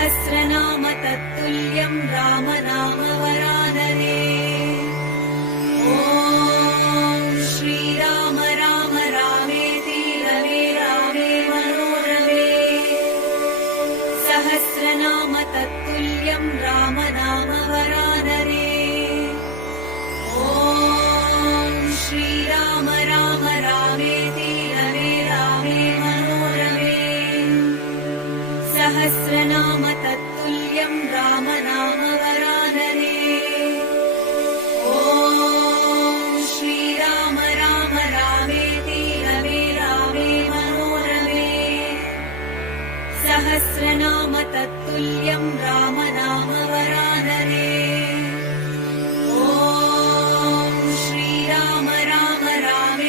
सहस्रनाम तत्तुल्यं राम नाम वरानने। ॐ श्रीराम राम रामेति रमे रामे मनोरमे। सहस्रनाम तत्तुल्यं राम नाम वरानने। ॐ श्रीराम राम रामेति रमे रामे मनोरमे। सहस्रनाम तत्तुल्यं राम नाम वरानने। ॐ श्रीराम राम रामेति रमे रामे मनोरमे। सहस्रनाम तत्तुल्यं